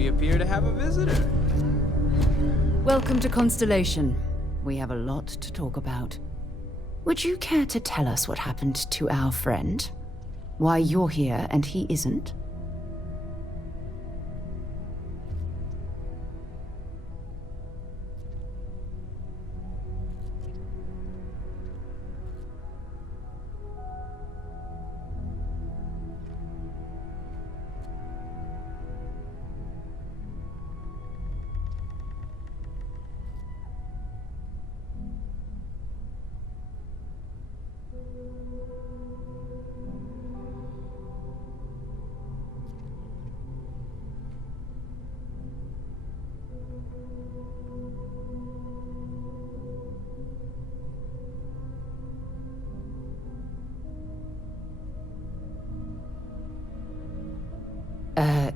we appear to have a visitor. Welcome to Constellation. We have a lot to talk about. Would you care to tell us what happened to our friend? Why you're here and he isn't?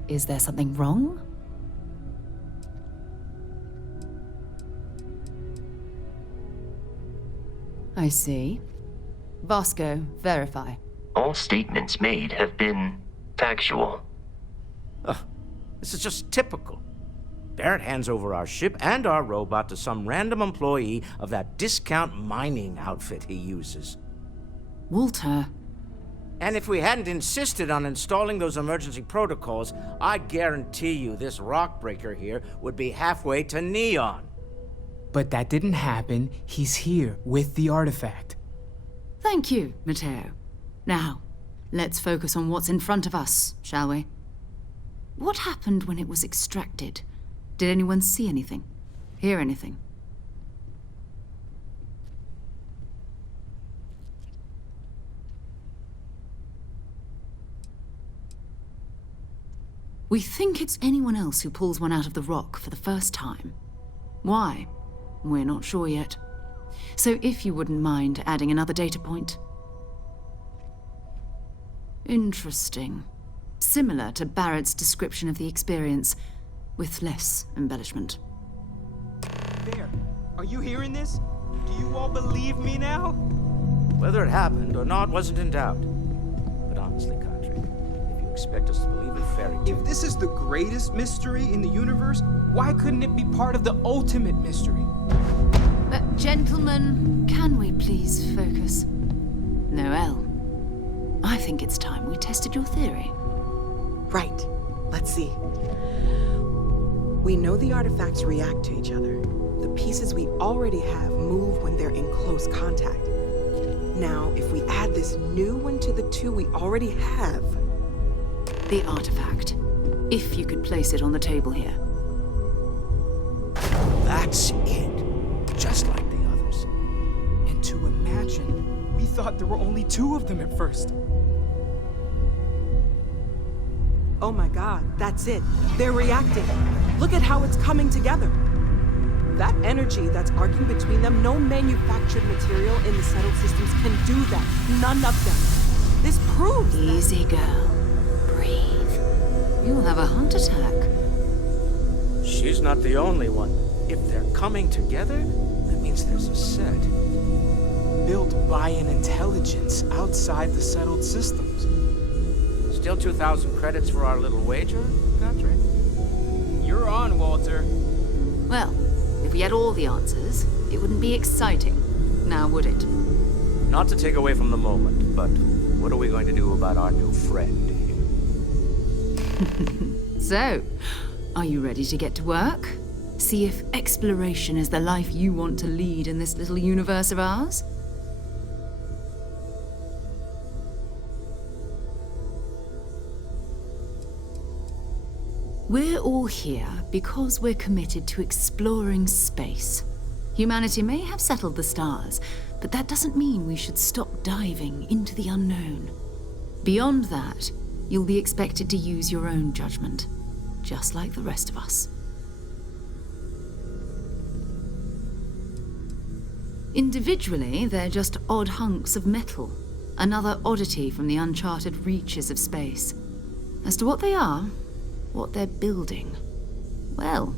Is there something wrong? I see. Vasco, verify. All statements made have been factual. This is just typical. Barrett hands over our ship and our robot to some random employee of that discount mining outfit he uses. Walter. And if we hadn't insisted on installing those emergency protocols, I guarantee you this rock breaker here would be halfway to Neon. But that didn't happen. He's here with the artifact. Thank you, Matteo. Now, let's focus on what's in front of us, shall we? What happened when it was extracted? Did anyone see anything? Hear anything? We think it's anyone else who pulls one out of the rock for the first time. Why? We're not sure yet. So if you wouldn't mind adding another data point. Interesting. Similar to Barrett's description of the experience, with less embellishment. There. Are you hearing this? Do you all believe me now? Whether it happened or not wasn't in doubt. But honestly, Country, if you expect us to believe in fairy tales... If this is the greatest mystery in the universe, why couldn't it be part of the ultimate mystery? Gentlemen, can we please focus? Noelle, I think it's time we tested your theory. Right. Let's see. We know the artifacts react to each other. The pieces we already have move when they're in close contact. Now, if we add this new one to the two we already have... The artifact. If you could place it on the table here. That's it. Just like the others. And to imagine, we thought there were only 2 of them at first. Oh my god, that's it. They're reacting. Look at how it's coming together. That energy that's arcing between them, no manufactured material in the settled systems can do that. None of them. This proves Easy, girl. Breathe. You'll have a heart attack. She's not the only one. If they're coming together, that means there's a set. Built by an intelligence outside the settled systems. Still 2,000 credits for our little wager, Country? You're on, Walter. Well, if we had all the answers, it wouldn't be exciting, now would it? Not to take away from the moment, but what are we going to do about our new friend here? So, are you ready to get to work? See if exploration is the life you want to lead in this little universe of ours? We're all here because we're committed to exploring space. Humanity may have settled the stars, but that doesn't mean we should stop diving into the unknown. Beyond that, you'll be expected to use your own judgment, just like the rest of us. Individually, they're just odd hunks of metal, another oddity from the uncharted reaches of space. As to what they are, what they're building, well,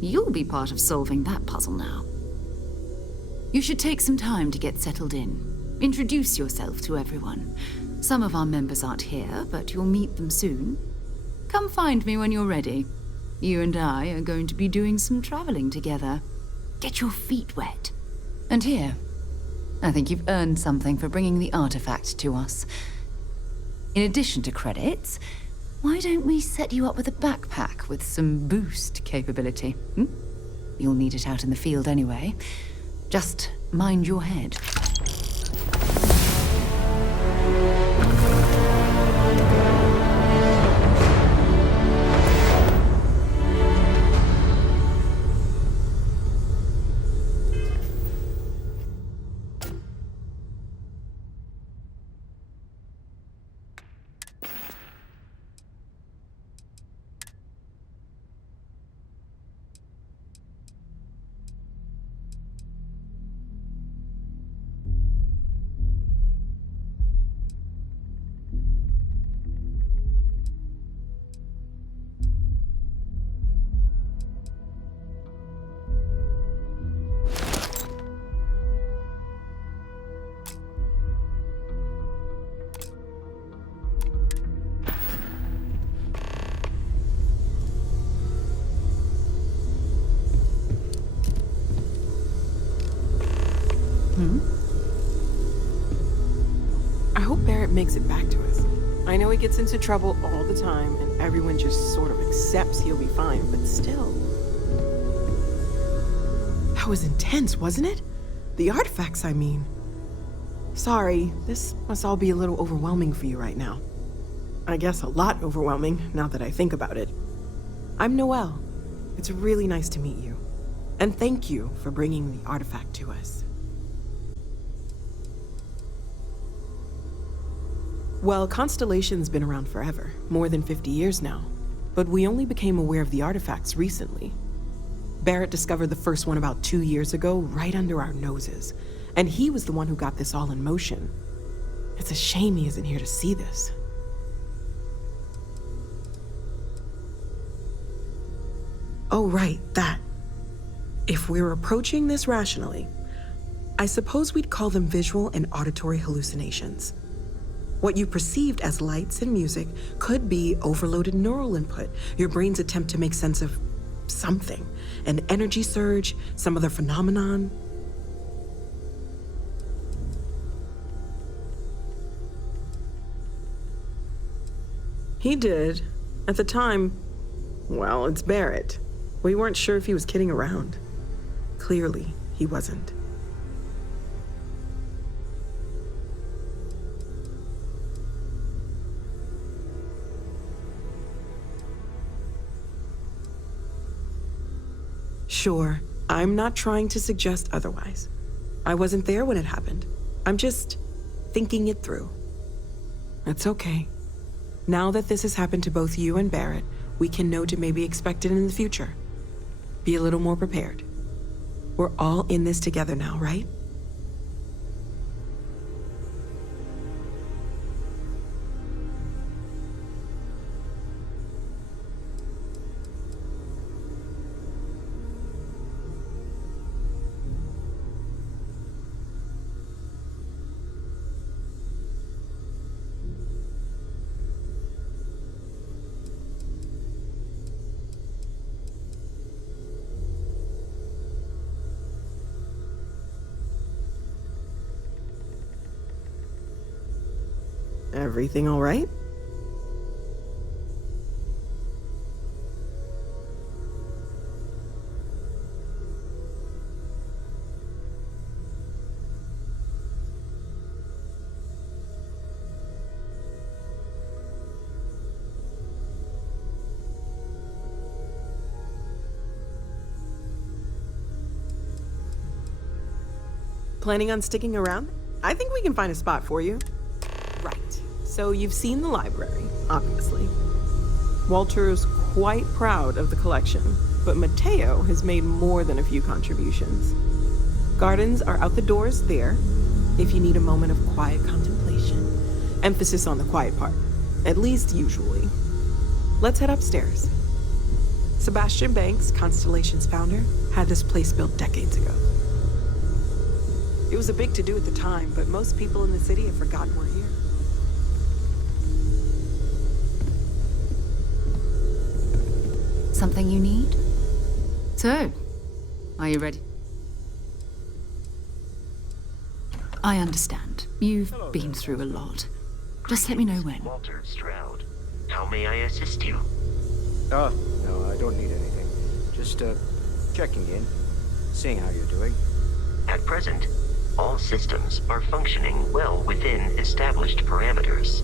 you'll be part of solving that puzzle now. You should take some time to get settled in. Introduce yourself to everyone. Some of our members aren't here, but you'll meet them soon. Come find me when you're ready. You and I are going to be doing some traveling together. Get your feet wet. And here, I think you've earned something for bringing the artifact to us. In addition to credits, why don't we set you up with a backpack with some boost capability? You'll need it out in the field anyway. Just mind your head. I hope Barrett makes it back to us. I know he gets into trouble all the time, and everyone just sort of accepts he'll be fine, but still. That was intense, wasn't it? The artifacts, I mean. Sorry, this must all be a little overwhelming for you right now. I guess a lot overwhelming, now that I think about it. I'm Noelle. It's really nice to meet you. And thank you for bringing the artifact to us. Well, Constellation's been around forever, more than 50 years now. But we only became aware of the artifacts recently. Barrett discovered the first one about 2 years ago, right under our noses. And he was the one who got this all in motion. It's a shame he isn't here to see this. Oh, right, that. If we're approaching this rationally, I suppose we'd call them visual and auditory hallucinations. What you perceived as lights and music could be overloaded neural input, your brain's attempt to make sense of something, an energy surge, some other phenomenon. He did. At the time, well, it's Barrett. We weren't sure if he was kidding around. Clearly, he wasn't. Sure, I'm not trying to suggest otherwise. I wasn't there when it happened. I'm just thinking it through. It's okay. Now that this has happened to both you and Barrett, we can know to maybe expect it in the future. Be a little more prepared. We're all in this together now, right? Everything all right? Planning on sticking around? I think we can find a spot for you. Right. So you've seen the library, obviously. Walter's quite proud of the collection, but Mateo has made more than a few contributions. Gardens are out the doors there, if you need a moment of quiet contemplation. Emphasis on the quiet part, at least usually. Let's head upstairs. Sebastian Banks, Constellation's founder, had this place built decades ago. It was a big to-do at the time, but most people in the city have forgotten we're here. Something you need? So, are you ready? I understand. You've been through a lot. Just let me know when. Walter Stroud. How may I assist you? Oh, no, I don't need anything. Just, checking in, seeing how you're doing. At present, all systems are functioning well within established parameters.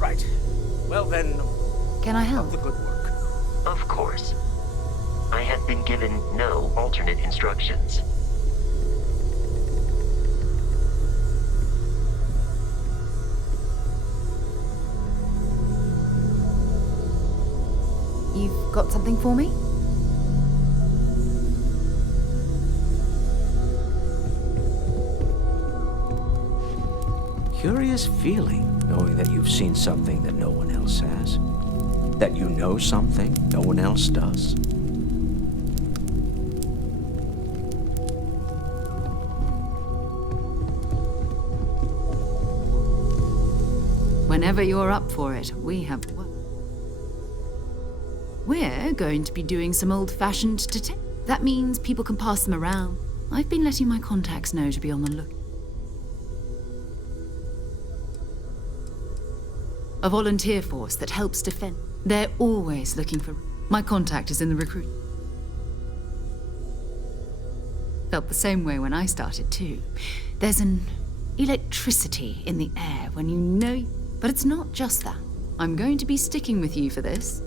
Right. Well then, Can I up help? the good work. Of course. I have been given no alternate instructions. You've got something for me? Curious feeling, knowing that you've seen something that no one else has. That you know something no one else does. Whenever you're up for it, we have... We're going to be doing some old-fashioned detection. That means people can pass them around. I've been letting my contacts know to be on the look. A volunteer force that helps defend. They're always looking for... My contact is in the recruit. Felt the same way when I started too. There's an electricity in the air when you know... But it's not just that. I'm going to be sticking with you for this.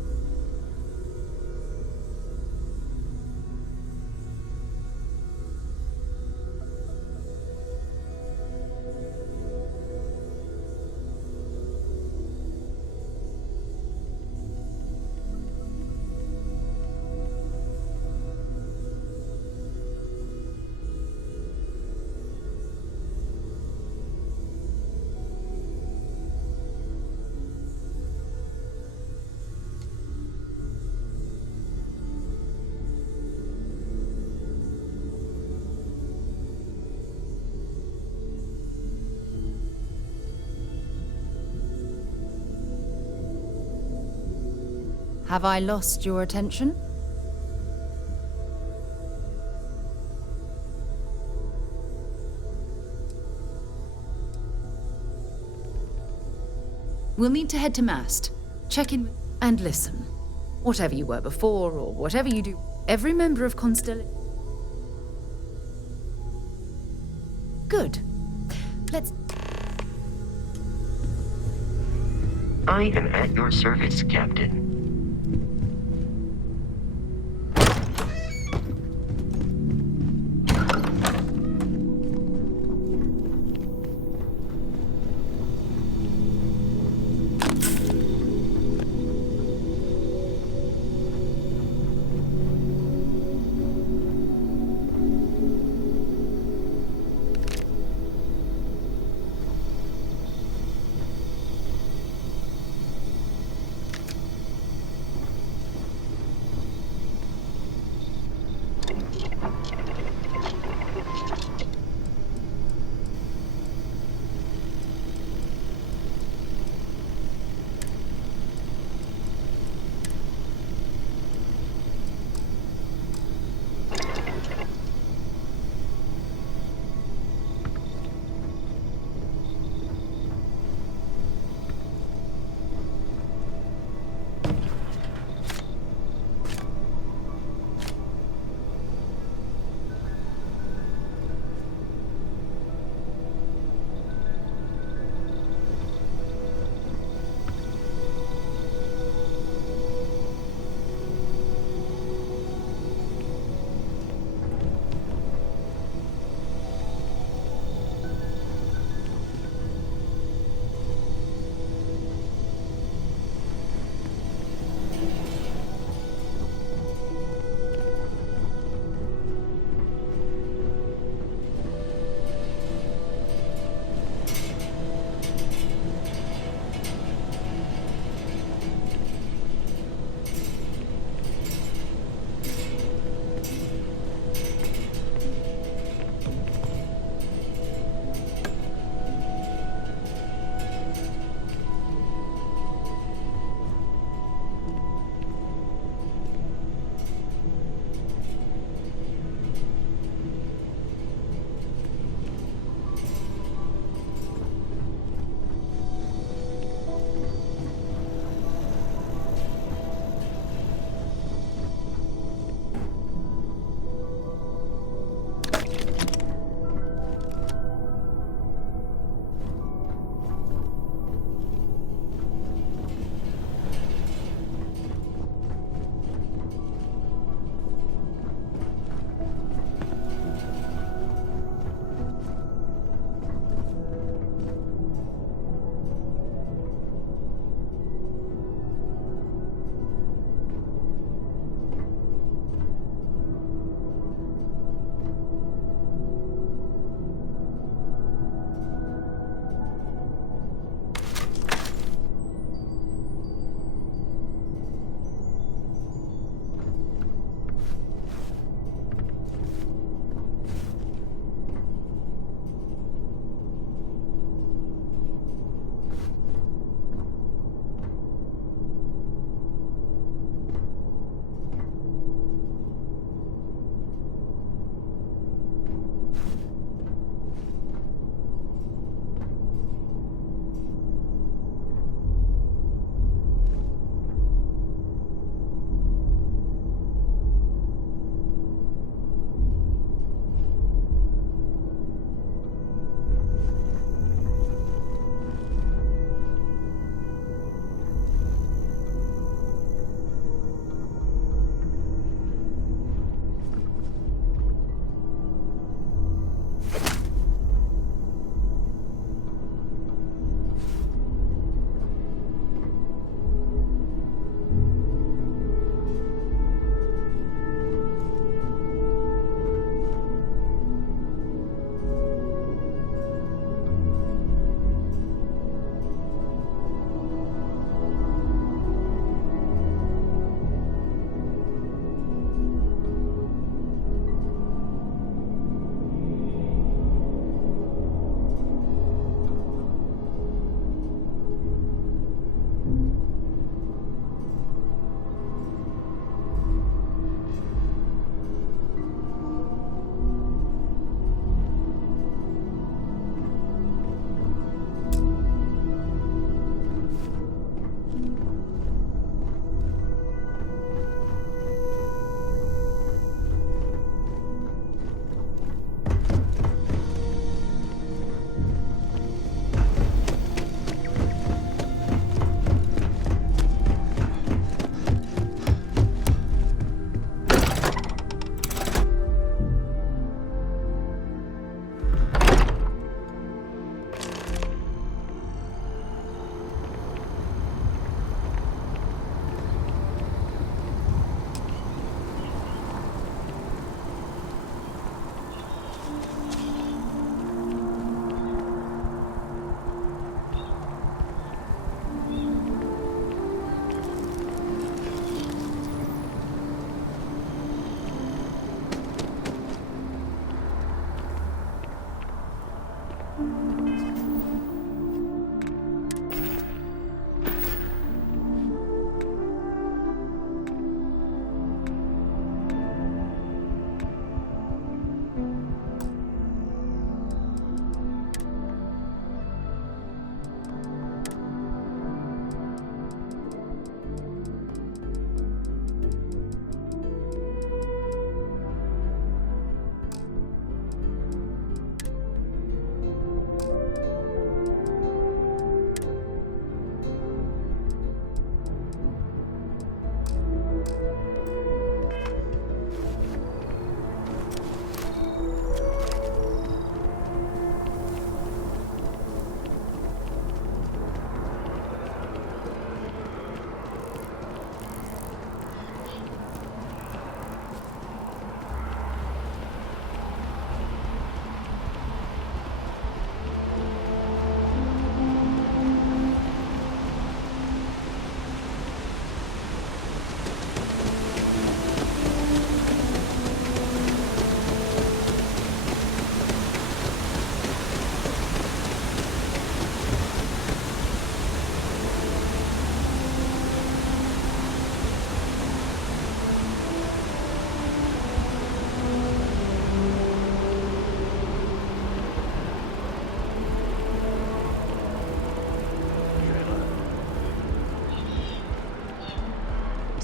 Have I lost your attention? We'll need to head to Mast. Check in and listen. Whatever you were before, or whatever you do, every member of Constellation... Good. Let's... I am at your service, Captain.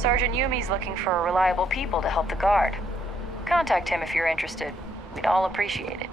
Sergeant Yumi's looking for reliable people to help the Guard. Contact him if you're interested. We'd all appreciate it.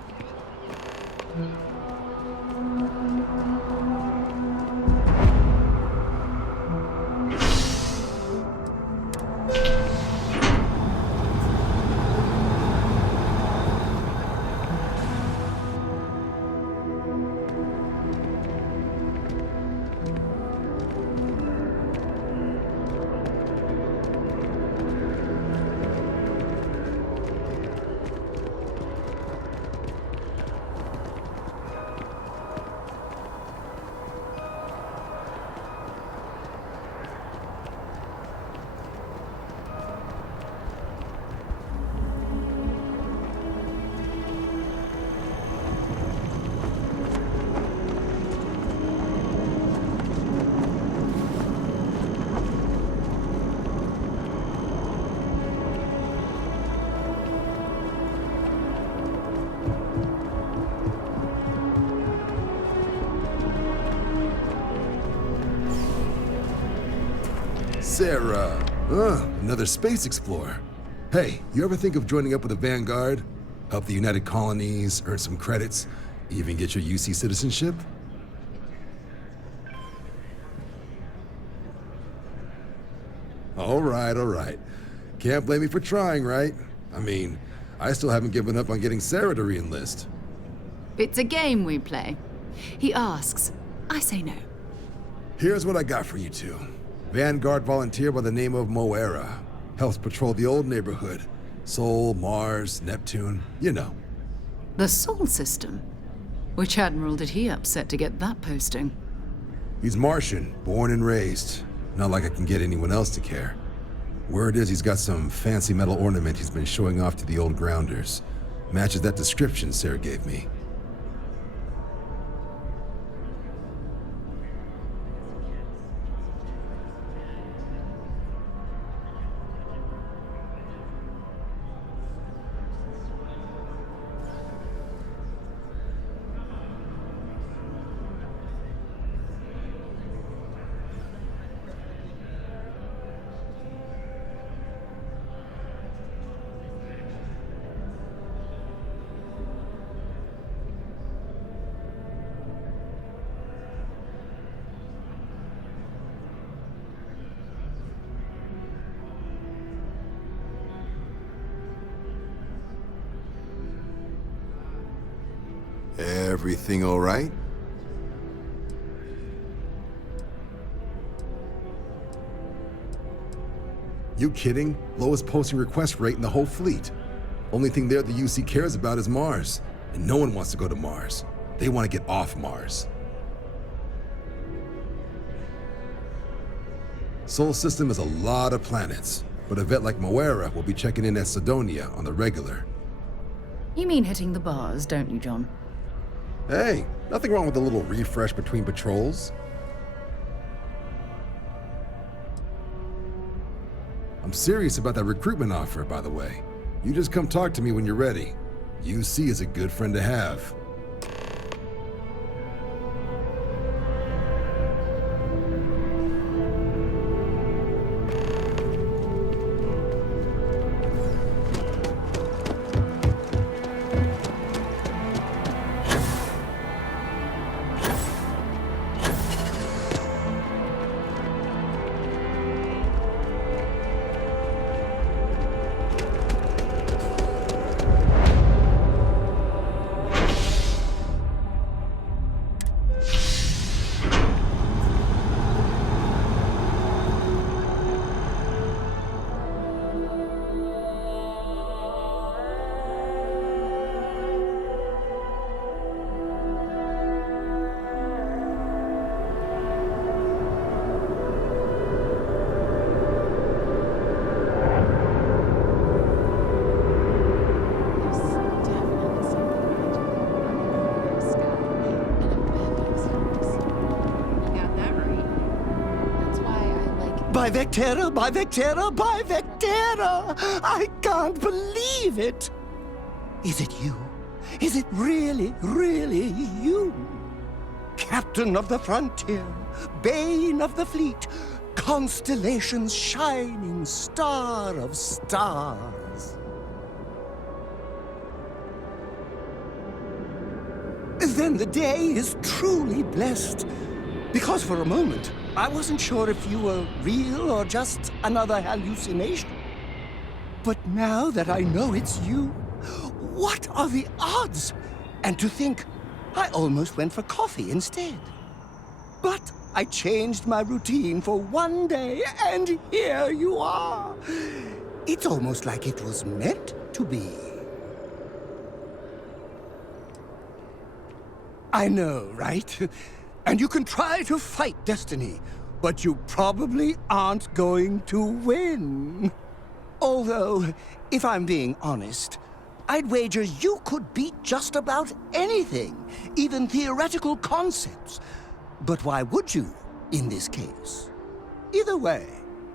Sarah. Another space explorer. Hey, you ever think of joining up with the Vanguard? Help the United Colonies, earn some credits, even get your UC citizenship? All right. Can't blame me for trying, right? I mean, I still haven't given up on getting Sarah to re-enlist. It's a game we play. He asks, I say no. Here's what I got for you two. Vanguard volunteer by the name of Moira. Helps patrol the old neighborhood. Sol, Mars, Neptune, you know. The Sol system? Which admiral did he upset to get that posting? He's Martian, born and raised. Not like I can get anyone else to care. Word is he's got some fancy metal ornament he's been showing off to the old grounders. Matches that description Sarah gave me. Everything all right? You kidding? Lowest posting request rate in the whole fleet. Only thing there the UC cares about is Mars. And no one wants to go to Mars. They want to get off Mars. Sol system has a lot of planets, but a vet like Moira will be checking in at Sidonia on the regular. You mean hitting the bars, don't you, John? Hey, nothing wrong with a little refresh between patrols. I'm serious about that recruitment offer, by the way. You just come talk to me when you're ready. UC is a good friend to have. By Vectera! I can't believe it! Is it you? Is it really you? Captain of the frontier, bane of the fleet, constellation's shining star of stars. Then the day is truly blessed. Because for a moment, I wasn't sure if you were real or just another hallucination. But now that I know it's you, what are the odds? And to think, I almost went for coffee instead. But I changed my routine for one day, and here you are. It's almost like it was meant to be. I know, right? And you can try to fight destiny, but you probably aren't going to win. Although, if I'm being honest, I'd wager you could beat just about anything, even theoretical concepts. But why would you, in this case? Either way,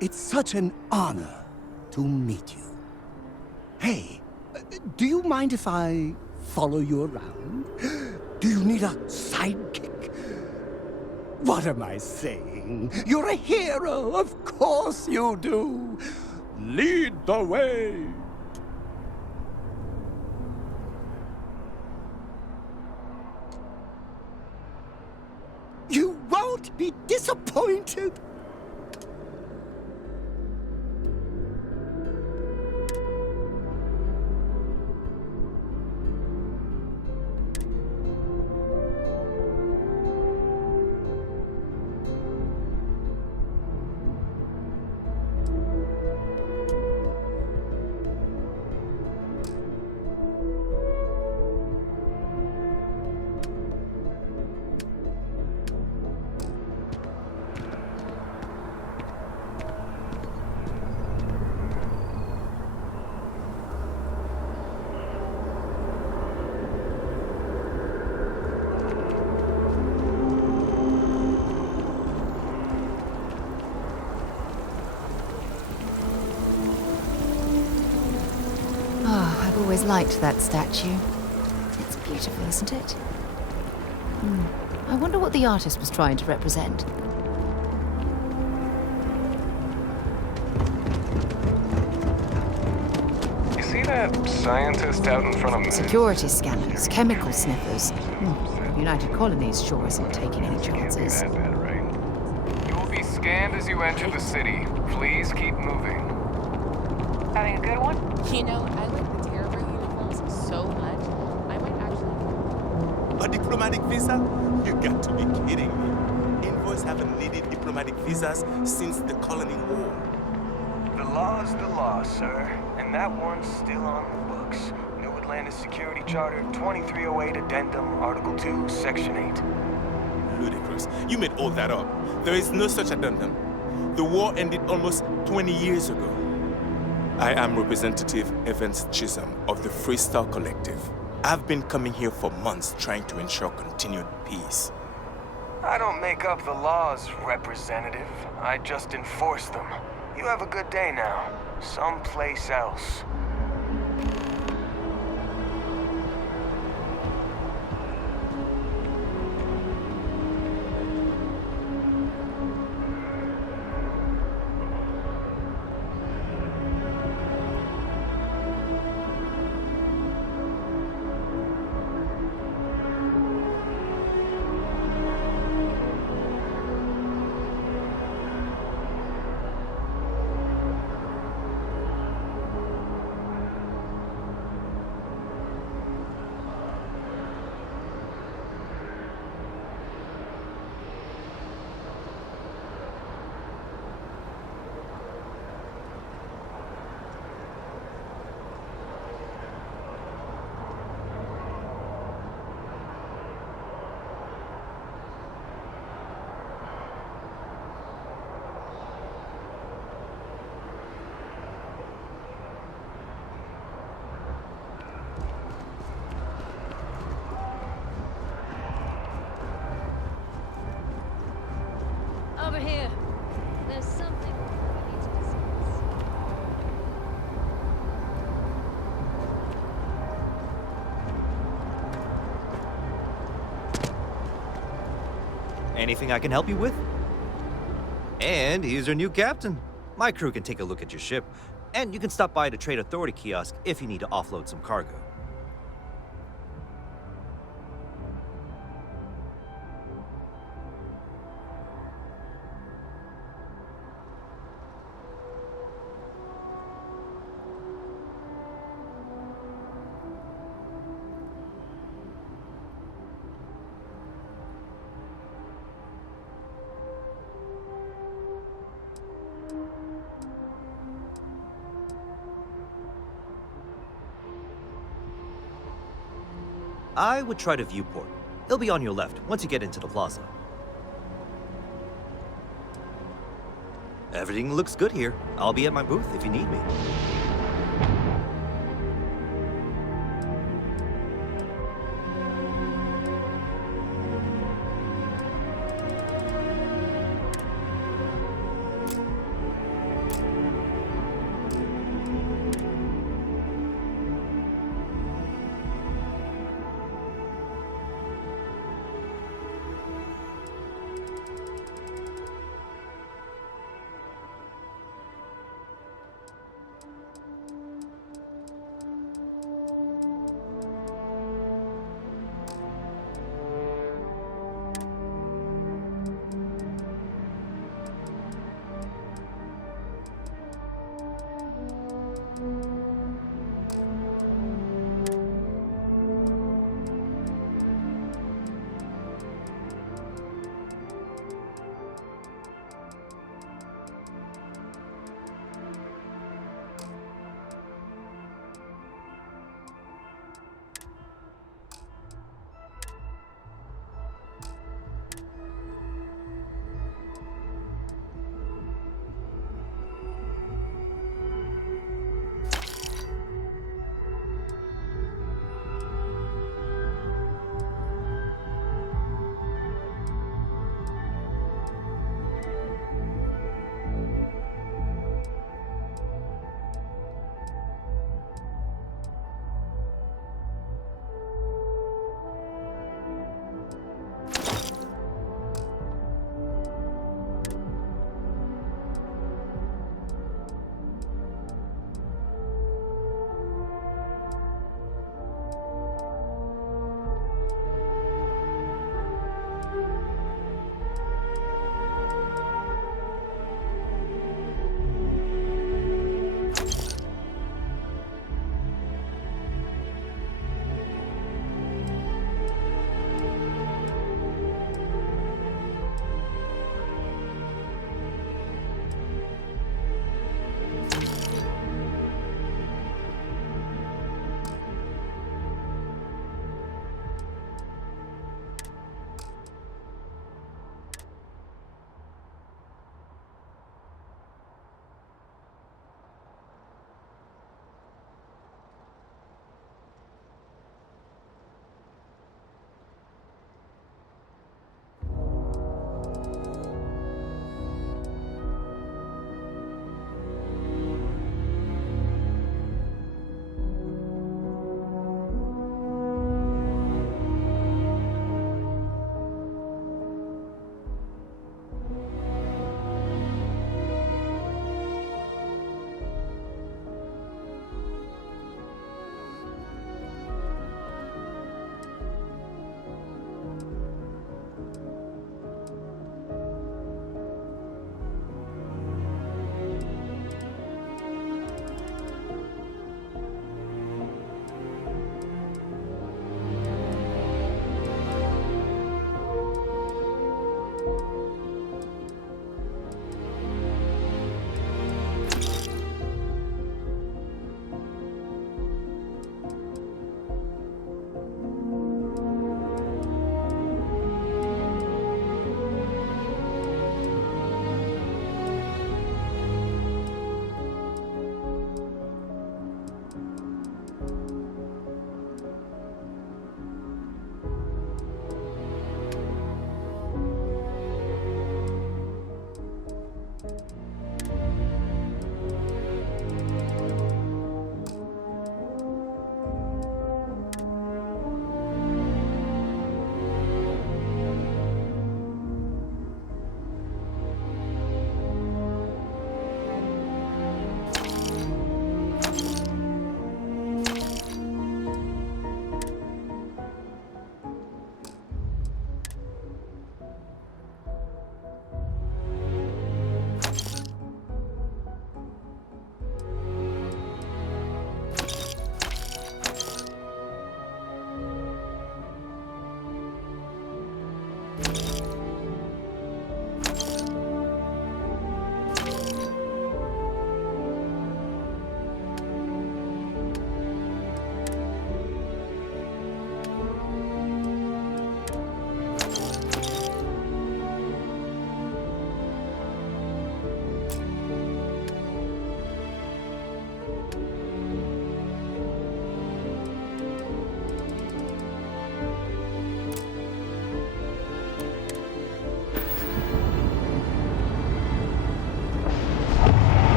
it's such an honor to meet you. Hey, do you mind if I follow you around? Do you need a sidekick? What am I saying? You're a hero, of course you do. Lead the way. You won't be disappointed. I've always liked that statue. It's beautiful, isn't it? I wonder what the artist was trying to represent. You see that scientist out in front of me? Security scanners, chemical sniffers. United Colonies sure isn't taking any chances. Can't be that bad, right? You will be scanned as you enter the city. Please keep moving. Having a good one? You know, I like the Terror uniforms so much, I might actually... A diplomatic visa? You got to be kidding me. Envoys haven't needed diplomatic visas since the colony war. The law's the law, sir. And that one's still on the books. New Atlantis Security Charter 2308 Addendum, Article 2, Section 8. Ludicrous. You made all that up. There is no such addendum. The war ended almost 20 years ago. I am Representative Evans Chisholm of the Freestar Collective. I've been coming here for months trying to ensure continued peace. I don't make up the laws, Representative. I just enforce them. You have a good day now. Someplace else. Over here. There's something we need to discuss. Anything I can help you with? And he's your new captain. My crew can take a look at your ship, and you can stop by the Trade Authority kiosk if you need to offload some cargo. I would try the viewport. It'll be on your left once you get into the plaza. Everything looks good here. I'll be at my booth if you need me.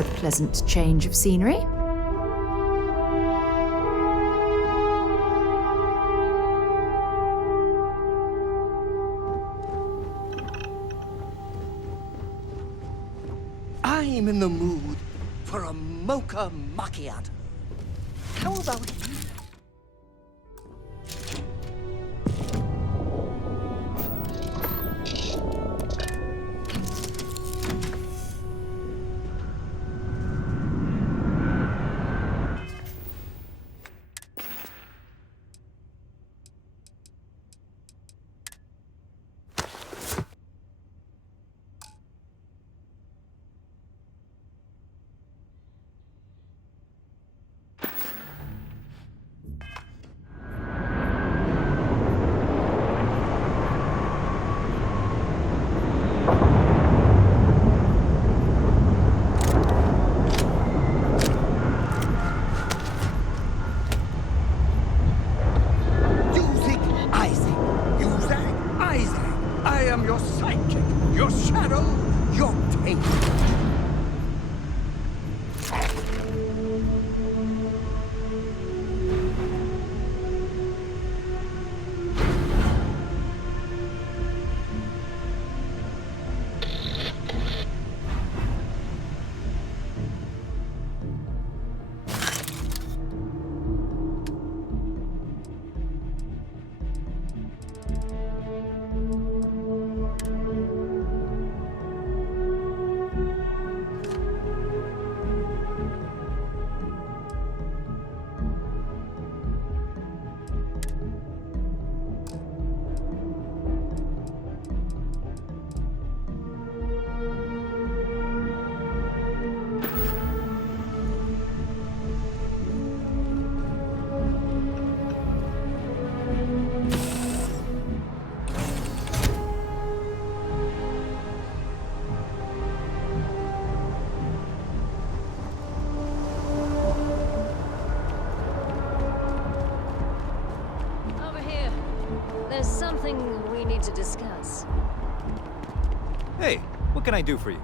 A pleasant change of scenery. I'm in the mood for a mocha macchiato. How about you? There's something we need to discuss. Hey, what can I do for you?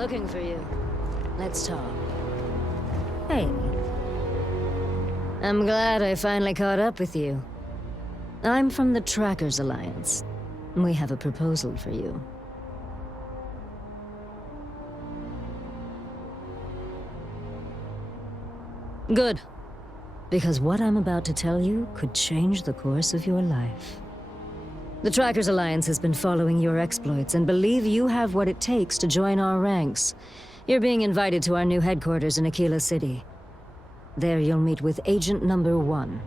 looking for you. Let's talk. Hey. I'm glad I finally caught up with you. I'm from the Trackers Alliance. We have a proposal for you. Good. Because what I'm about to tell you could change the course of your life. The Trackers Alliance has been following your exploits and believe you have what it takes to join our ranks. You're being invited to our new headquarters in Aquila City. There you'll meet with Agent Number 1.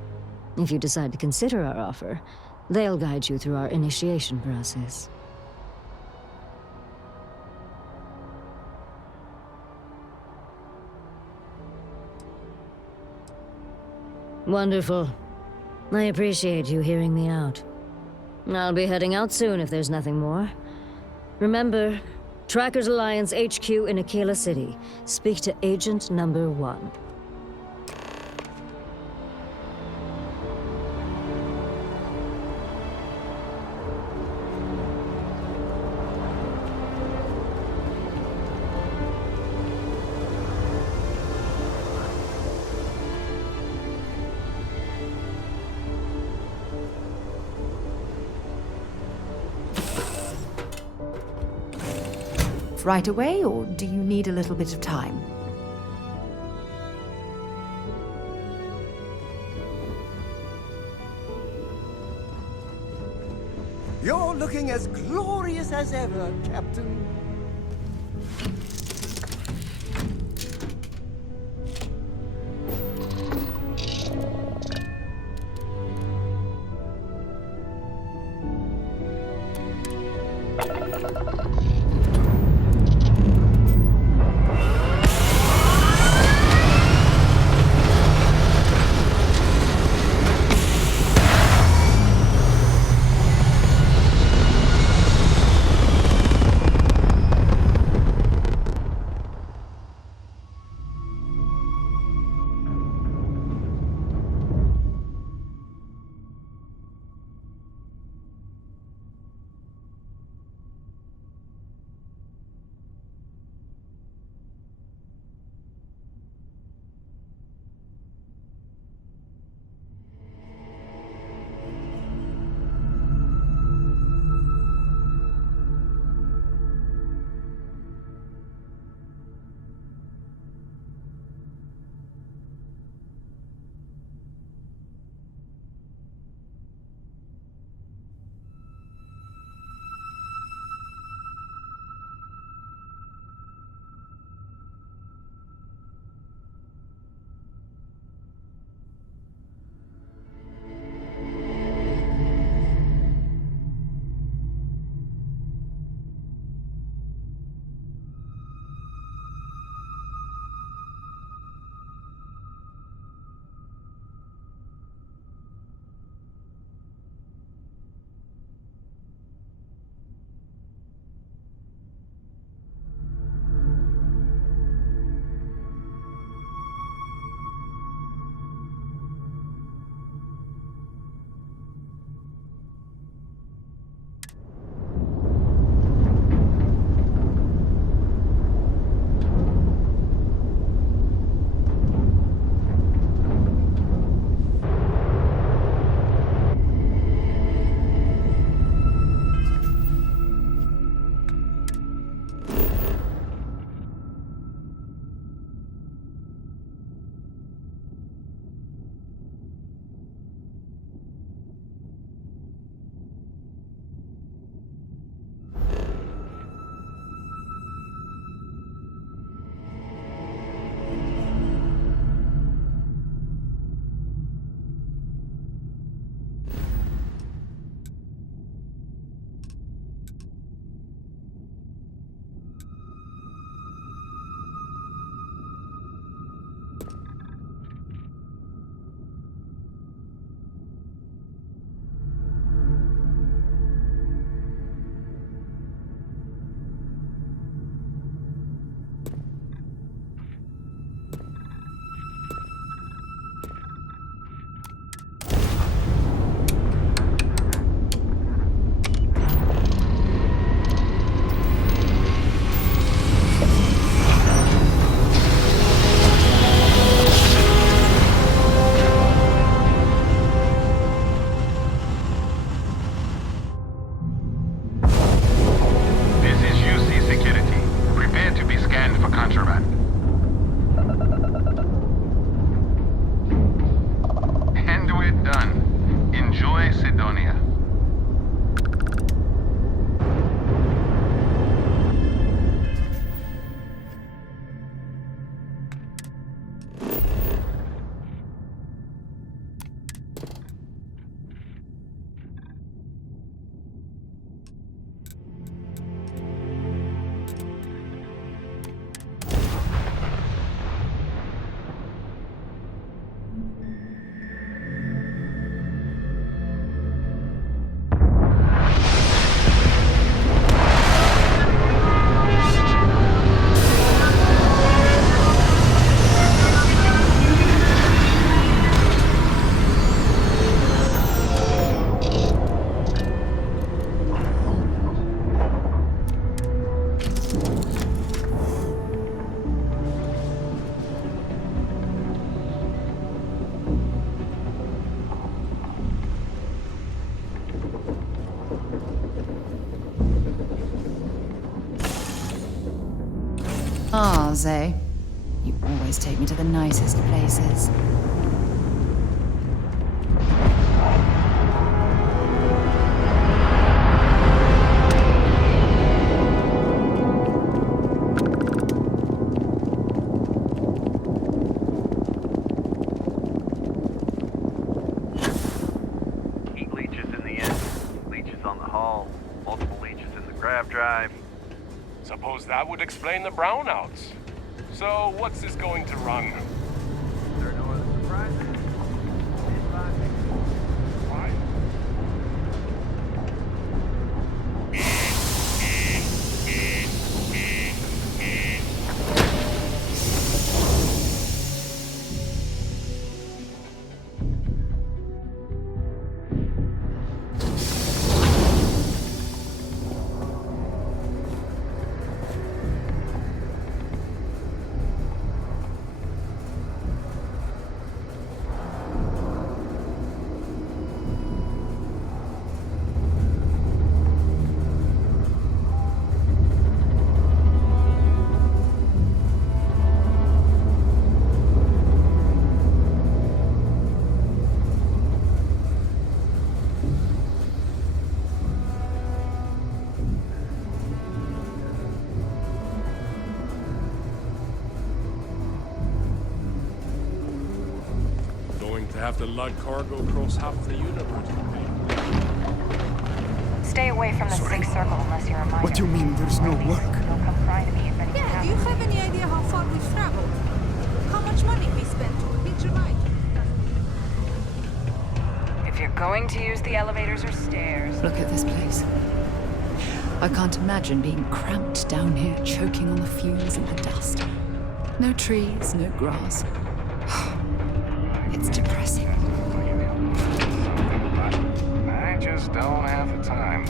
If you decide to consider our offer, they'll guide you through our initiation process. Wonderful. I appreciate you hearing me out. I'll be heading out soon if there's nothing more. Remember, Trackers Alliance HQ in Aquila City. Speak to Agent Number 1. Right away, or do you need a little bit of time? You're looking as glorious as ever, Captain. Ah, Zay. You always take me to the nicest places. Heat leeches in the end, leeches on the hull, multiple leeches in the grav drive. Suppose that would explain the brownouts. So, what's this going to run? There are no other surprises? Why? Have to lug cargo across half the universe. Stay away from the Sixth Circle unless you're reminded. What do you mean there's no work? Don't come crying to me if anything Yeah, do you have any idea how far we've traveled? How much money we spent to hitch a ride? If you're going to use the elevators or stairs... Look at this place. I can't imagine being cramped down here, choking on the fumes and the dust. No trees, no grass. It's depressing. I just don't have the time.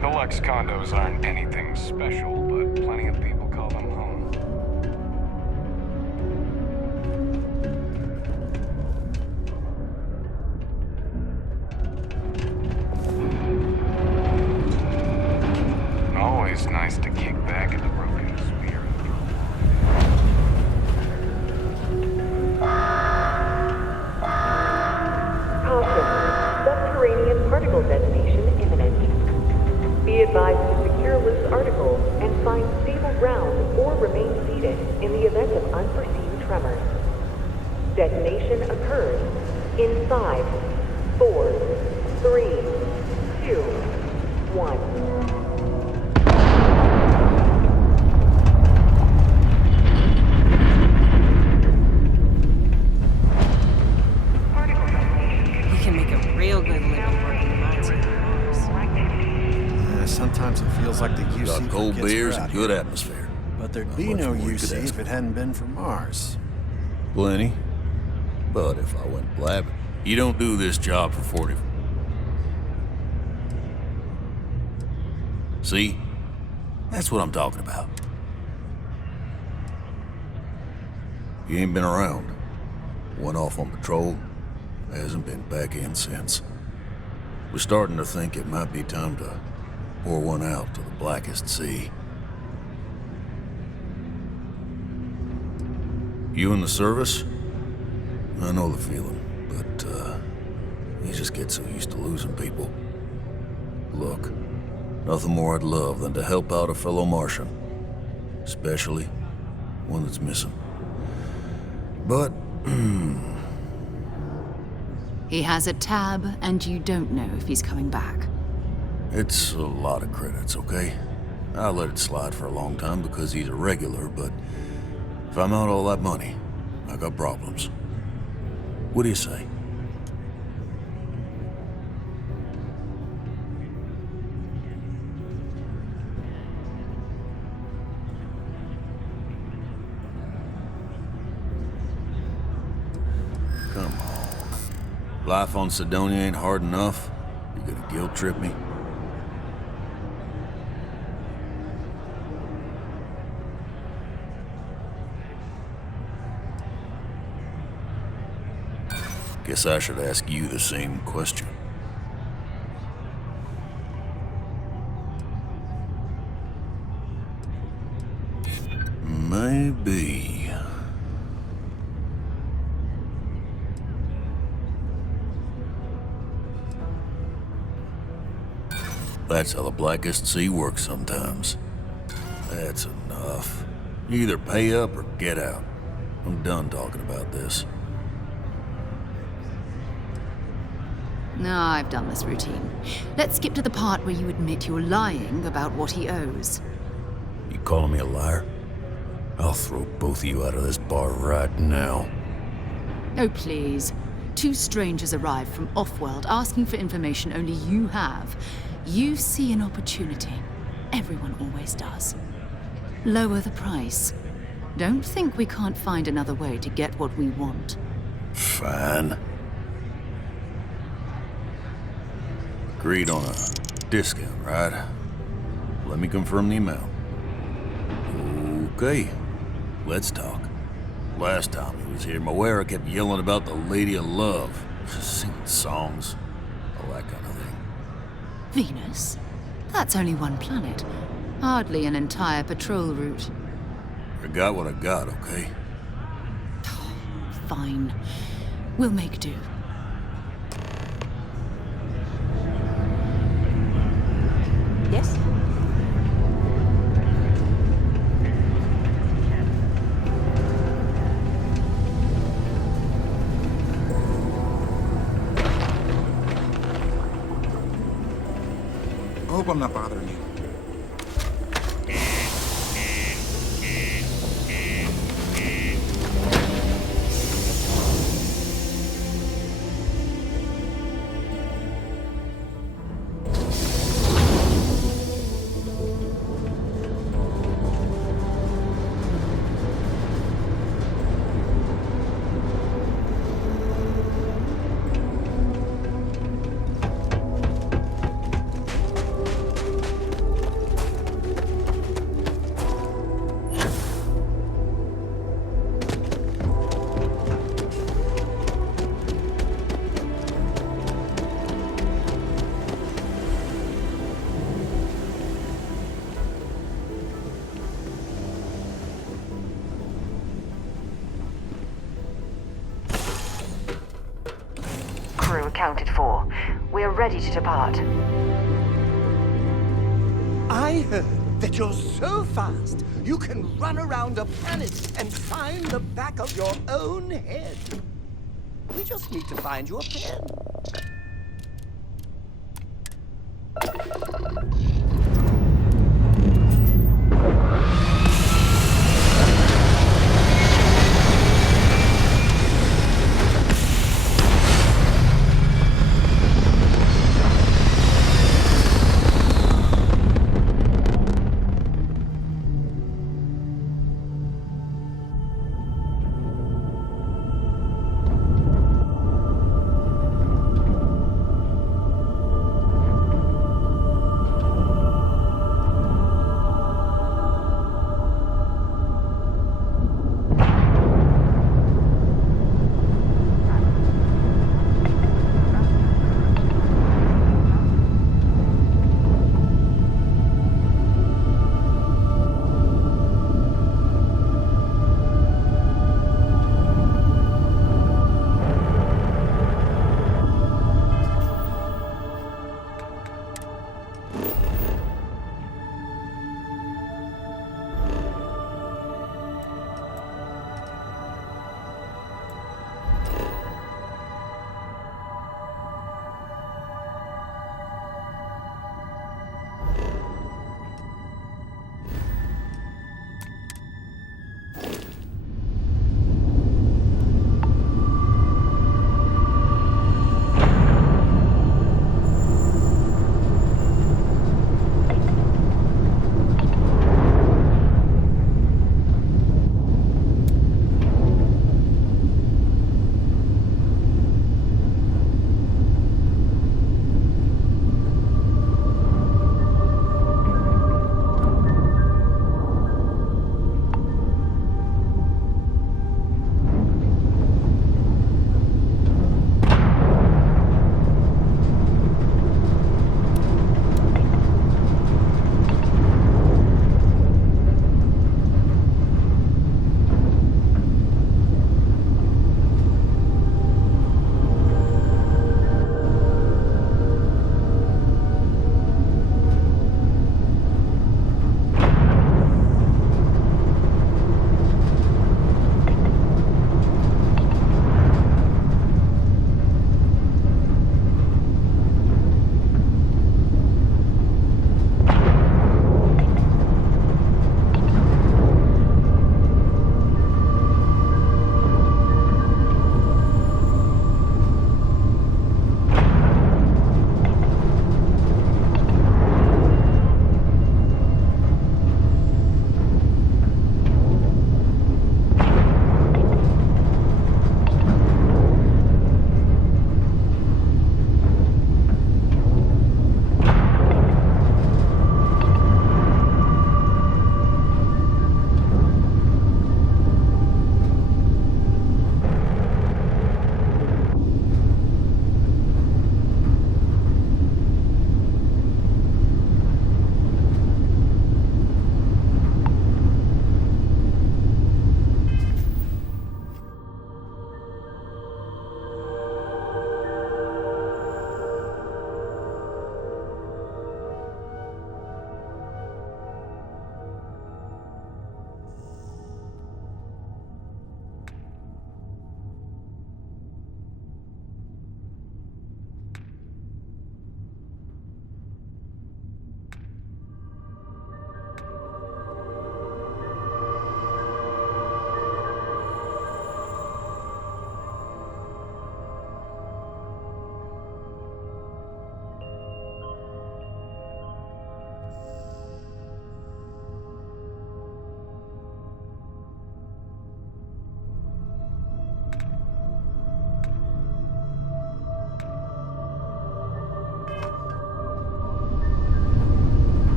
The Lux condos aren't anything special, but plenty of people call them home. Always nice to kick back at the broken spear. Caution. Subterranean particle detonation imminent. Be advised to secure loose articles and find stable ground or remain seated in the event of unforeseen tremors. Detonation occurs in 5, 4, 3, 2, 1. Sometimes it feels like the UC Got cold forgets beers we're and out good here. atmosphere. But there'd Not be much no more you could UC ask if it hadn't been for Mars. Plenty. But if I went blabbing, you don't do this job for 40. See? That's what I'm talking about. You ain't been around. Went off on patrol. Hasn't been back in since. We're starting to think it might be time to pour one out to the blackest sea. You in the service? I know the feeling, but you just get so used to losing people. Look, nothing more I'd love than to help out a fellow Martian, especially one that's missing. But He has a tab, and you don't know if he's coming back. it's a lot of credits, okay? I let it slide for a long time because he's a regular, but if I'm out all that money, I got problems. What do you say? Come on. Life on Sidonia ain't hard enough. You gonna guilt trip me? Guess I should ask you the same question. Maybe. That's how the Blackest Sea works sometimes. That's enough. You either pay up or get out. I'm done talking about this. No, I've done this routine. Let's skip to the part where you admit you're lying about what he owes. You calling me a liar? I'll throw both of you out of this bar right now. Oh, please. Two strangers arrive from off-world asking for information only you have. You see an opportunity. Everyone always does. Lower the price. Don't think we can't find another way to get what we want. Fine. Agreed on a discount, right? Let me confirm the amount. Okay, let's talk. Last time he was here, Moera kept yelling about the Lady of Love. Singing songs, all that kind of thing. Venus? That's only one planet. Hardly an entire patrol route. I got what I got, okay? Fine. We'll make do. Yes? I hope I'm not bothering you. Accounted for. We're ready to depart. I heard that you're so fast, you can run around a planet and find the back of your own head. We just need to find you a pen.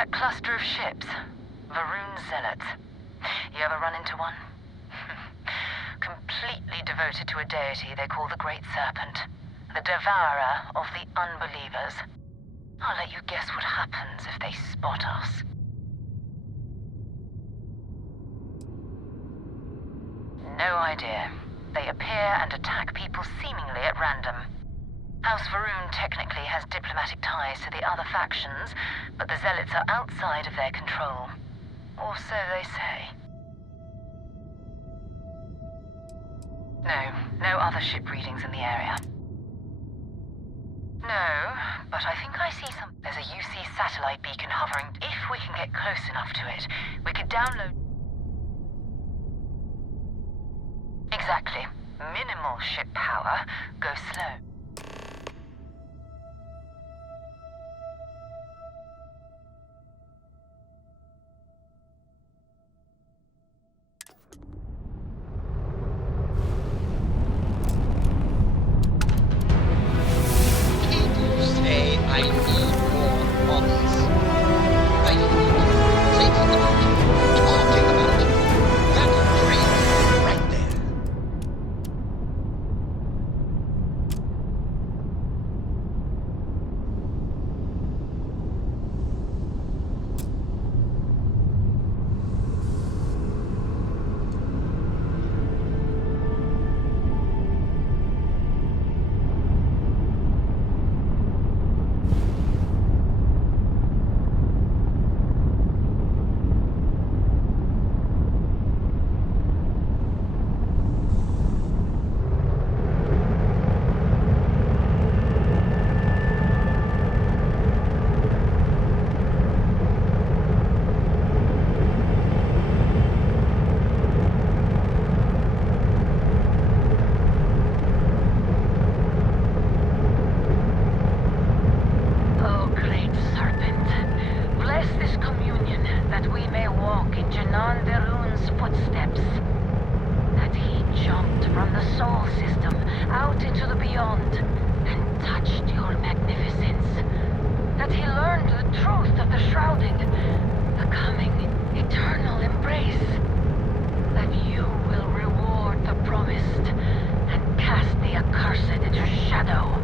that cluster of ships? Varun Zealots. You ever run into one? Completely devoted to a deity they call the Great Serpent, the devourer of the unbelievers. I'll let you guess what happens if they spot us. No idea. They appear and attack people seemingly at random. House Varun technically has diplomatic ties to the other factions, but the Zealots are outside of their control. Or so they say. No other ship readings in the area. No, but I think I see some... There's a UC satellite beacon hovering. If we can get close enough to it, we could download... Exactly. Minimal ship power. Go slow. Say I need more bodies. I need thinking about, talking about. That's crazy right there. Oh, great serpent, bless this communion that we may walk in Janan Verun's footsteps. That he jumped from the soul system out into the beyond and touched your magnificence. That he learned the truth of the shrouding, the coming eternal embrace. That you will reward the promised and cast the accursed into shadow.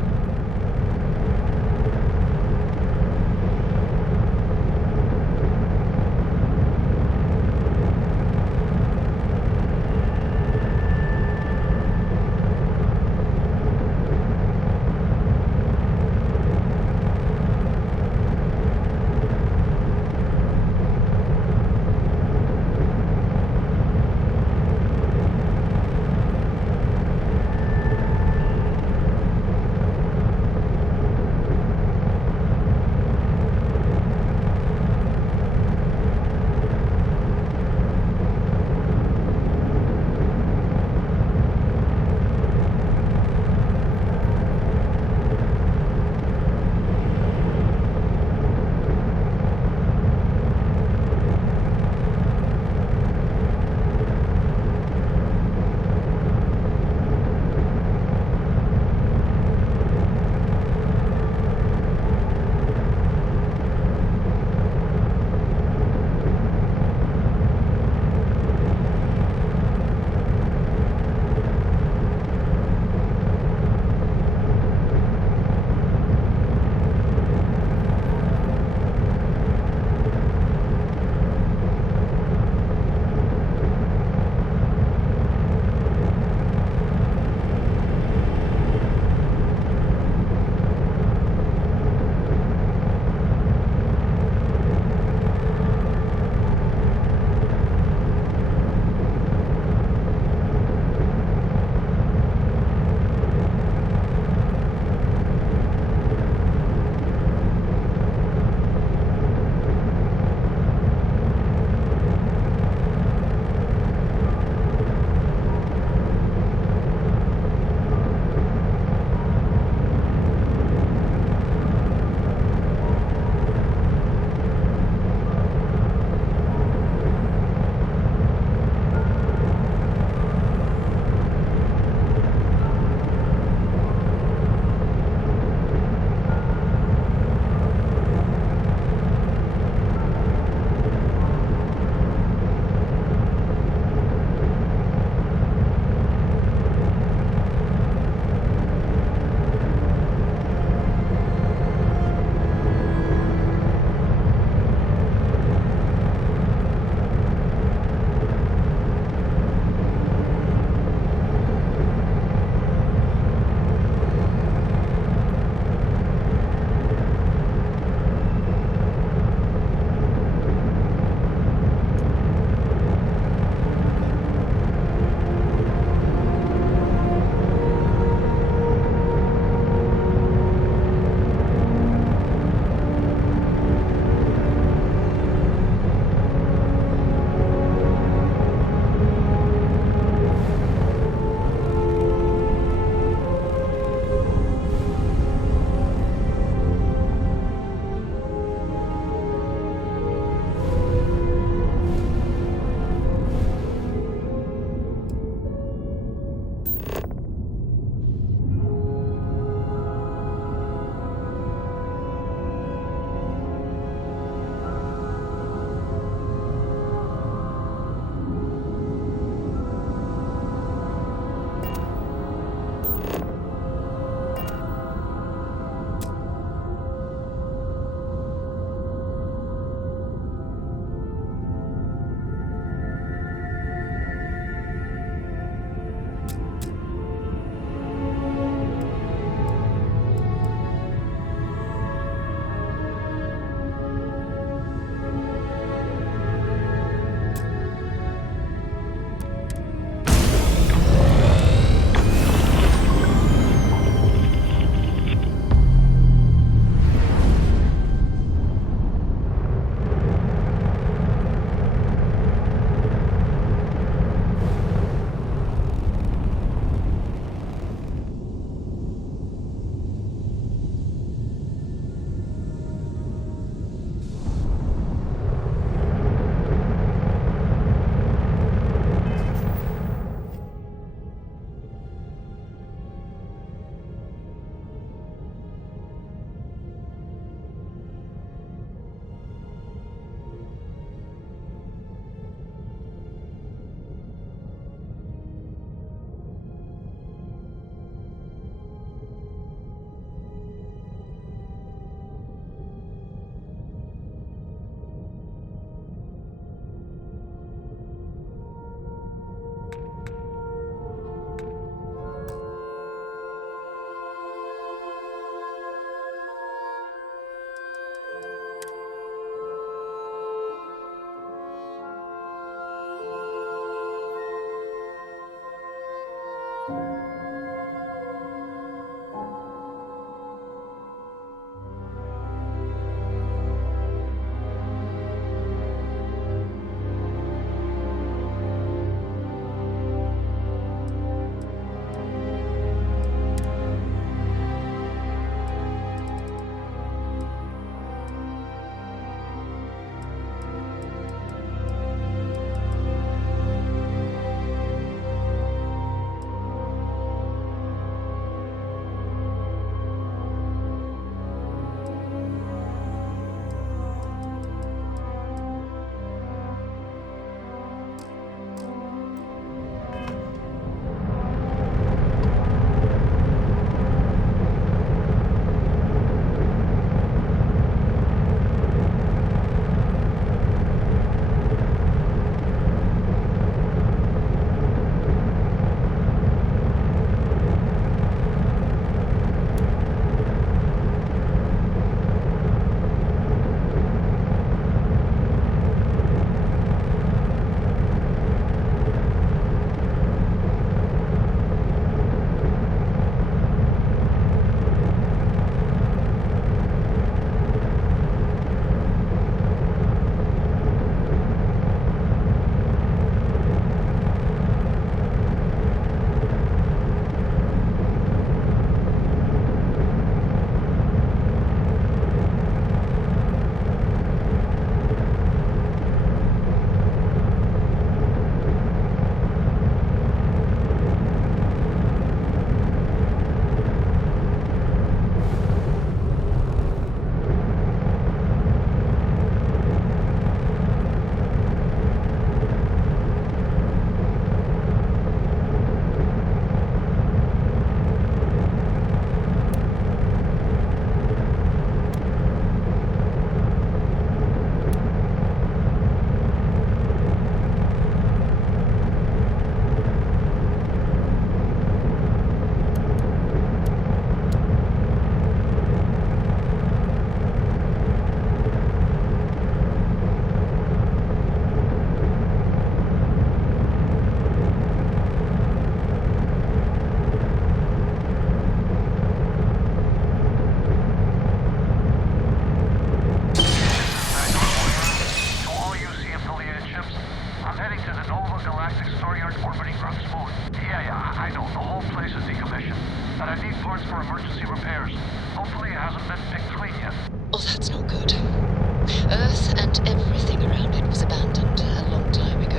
but everything around it was abandoned a long time ago,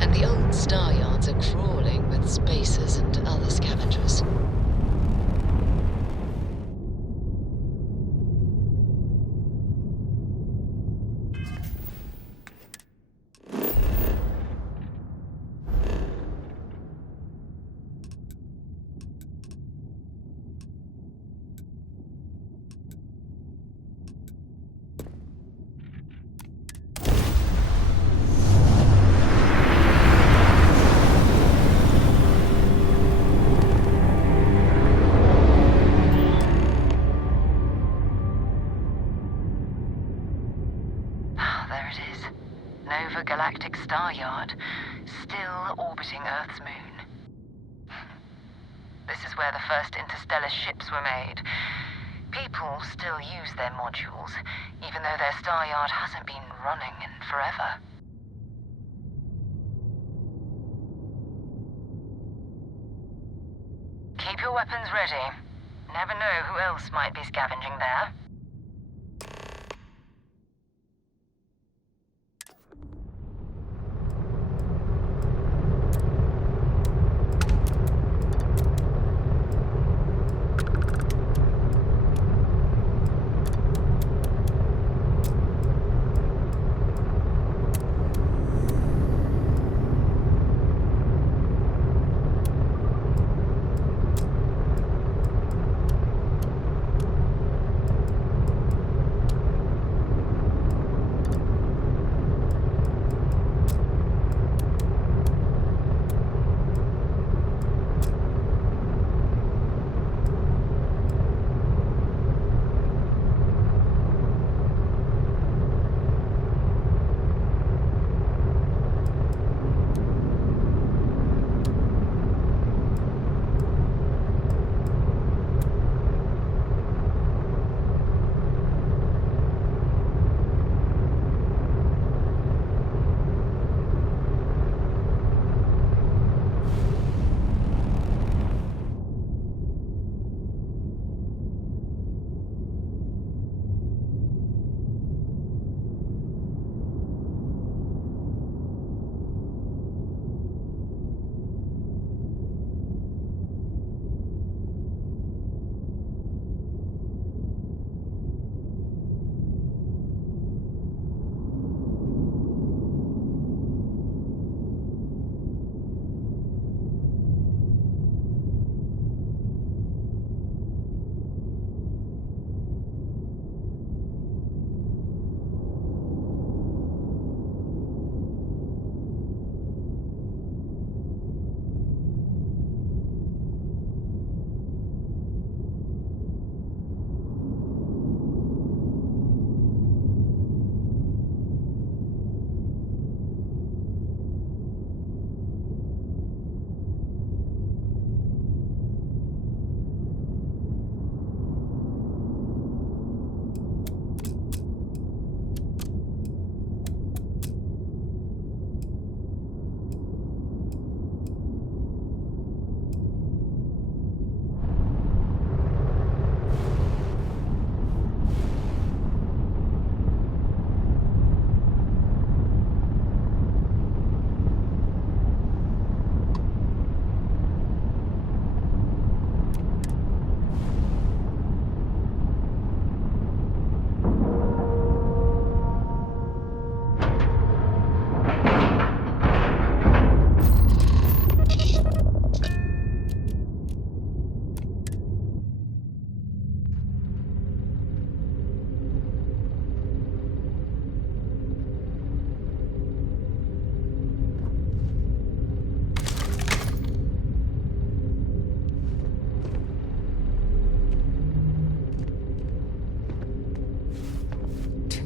and the old star yards are crawling with spacers and other scavengers. Galactic Star Yard, still orbiting Earth's moon. This is where the first interstellar ships were made. People still use their modules, even though their star yard hasn't been running in forever. Keep your weapons ready. Never know who else might be scavenging there.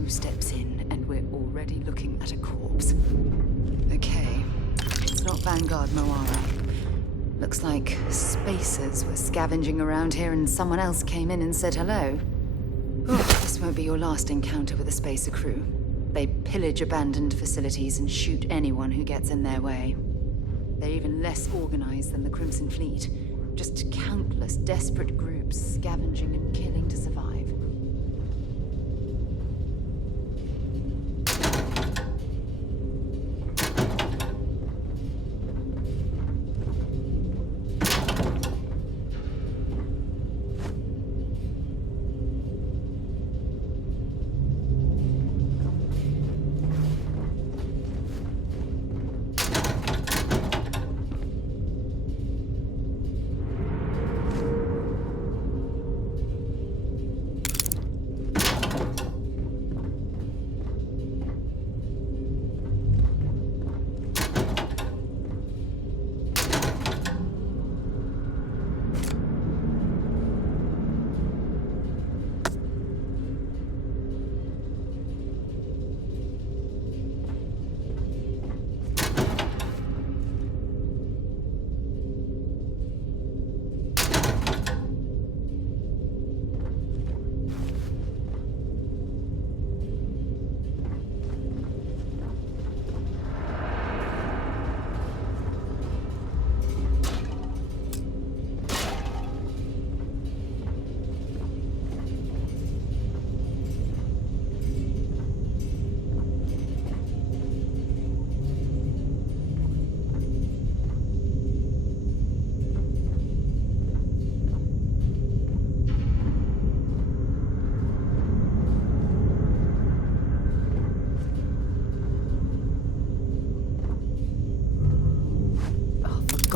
Steps in, and we're already looking at a corpse. Okay, it's not Vanguard Moara. Looks like spacers were scavenging around here and someone else came in and said hello. This won't be your last encounter with a spacer crew. They pillage abandoned facilities and shoot anyone who gets in their way. They're even less organized than the Crimson Fleet. Just countless desperate groups scavenging and killing to survive.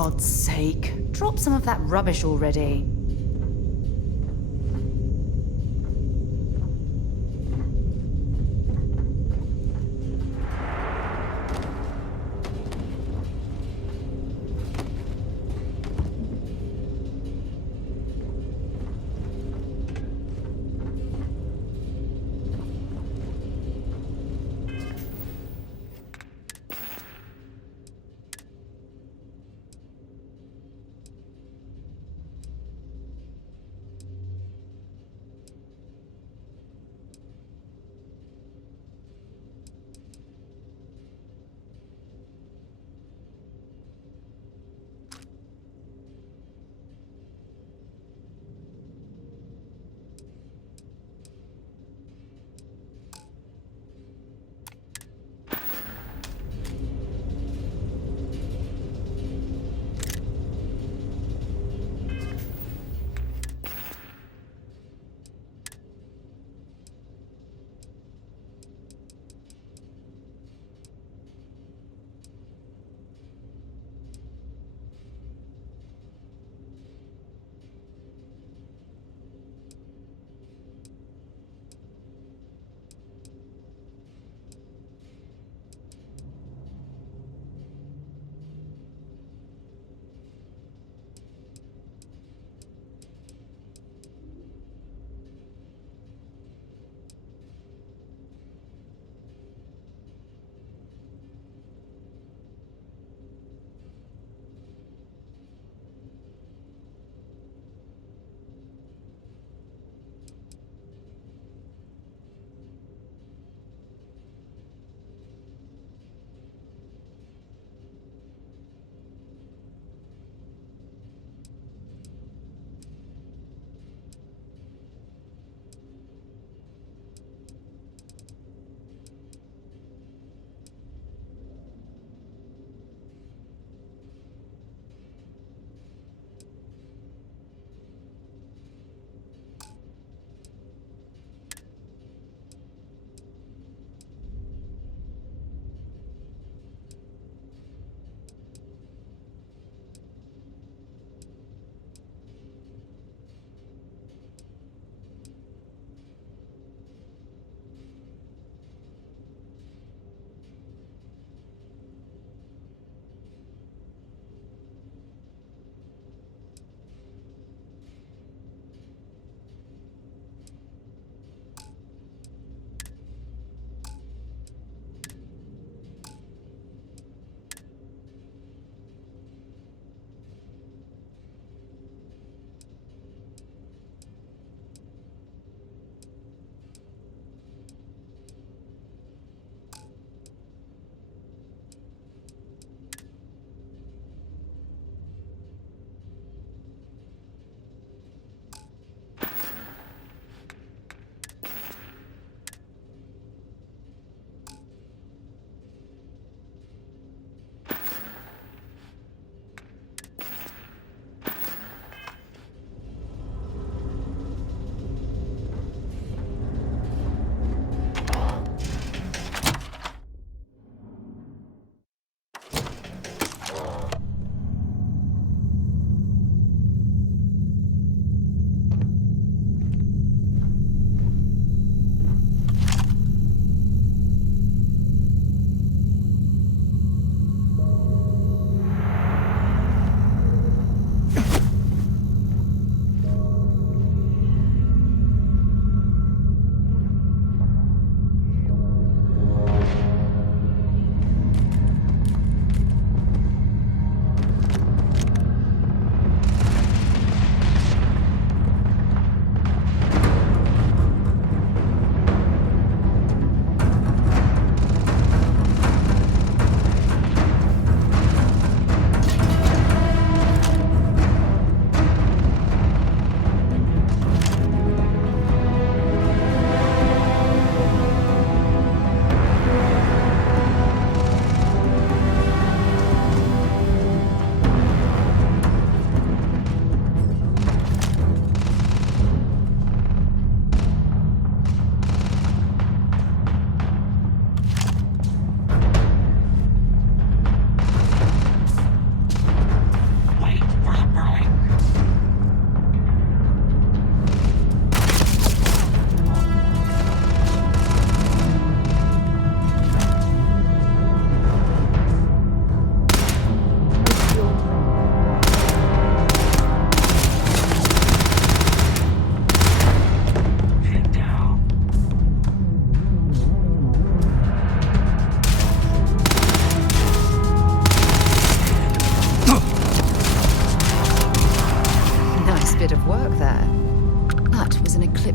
God's sake. Drop some of that rubbish already.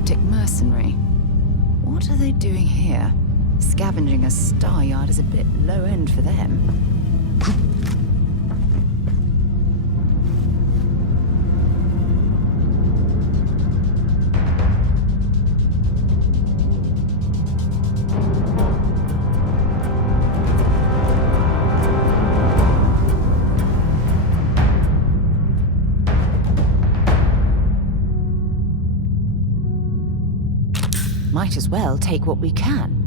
galactic mercenary. What are they doing here? Scavenging a star yard is a bit low end for them. Might as well take what we can.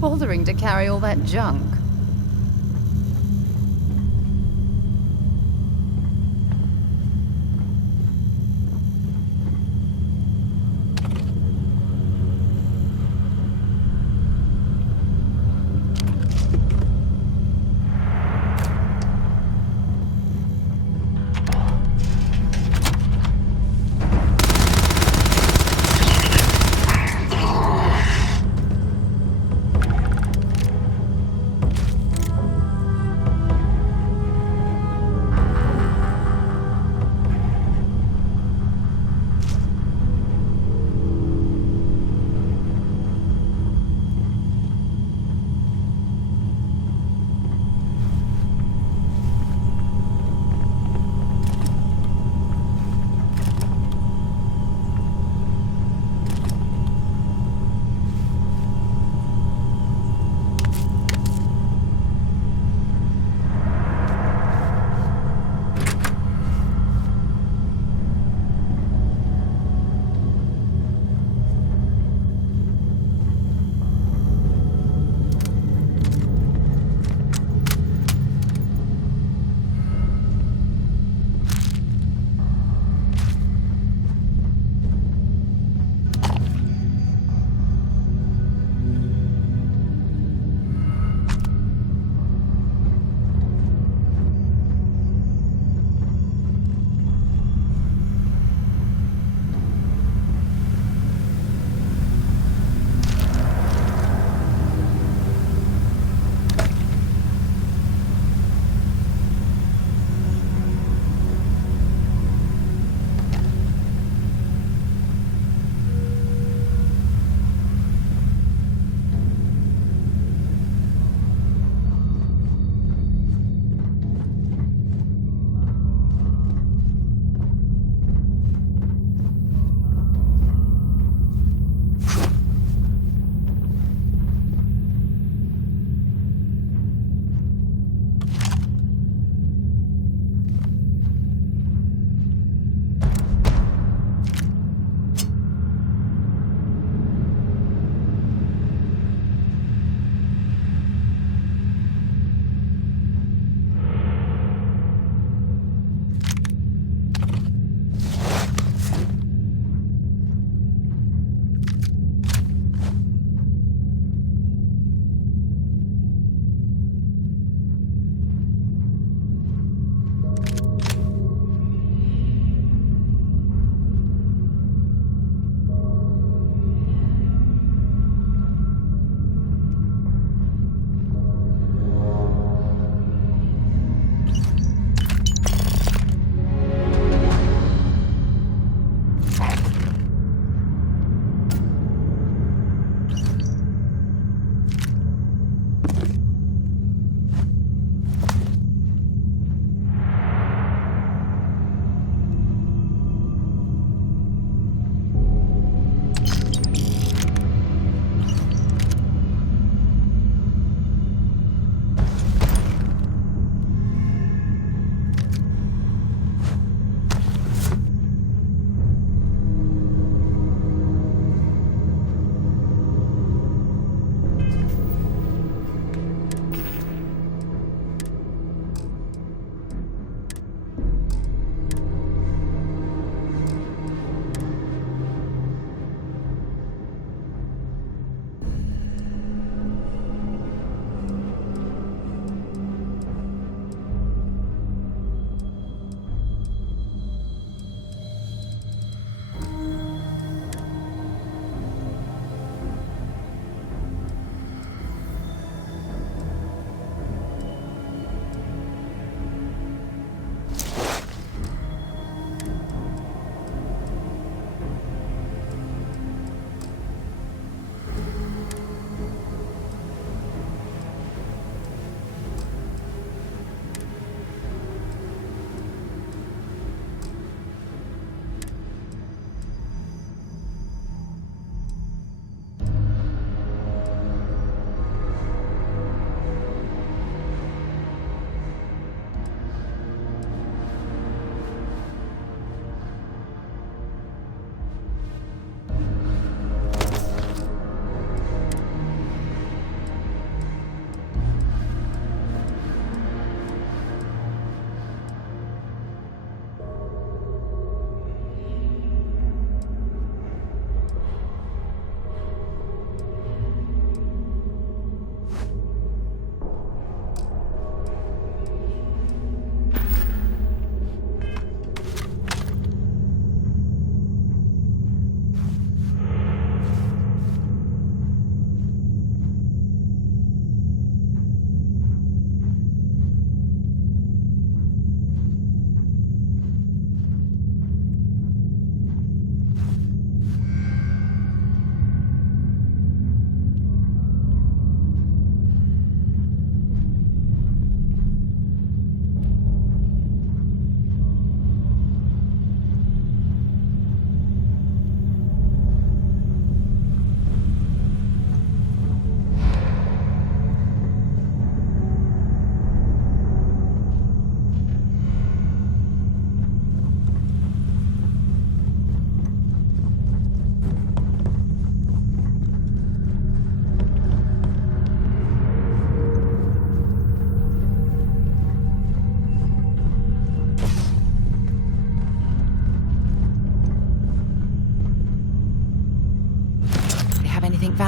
Bothering to carry all that junk.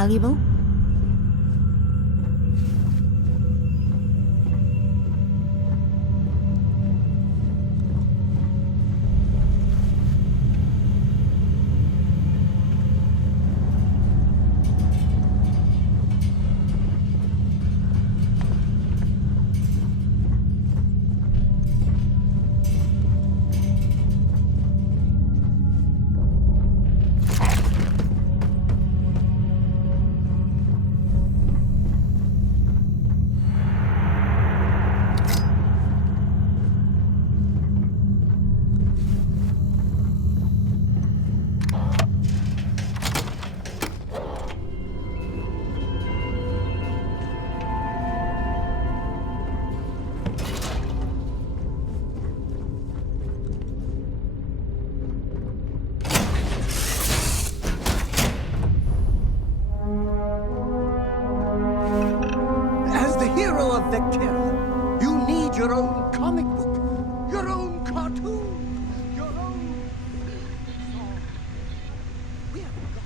valuable? As the hero of Vectera, you need your own comic book, your own cartoon, your own song. We haven't got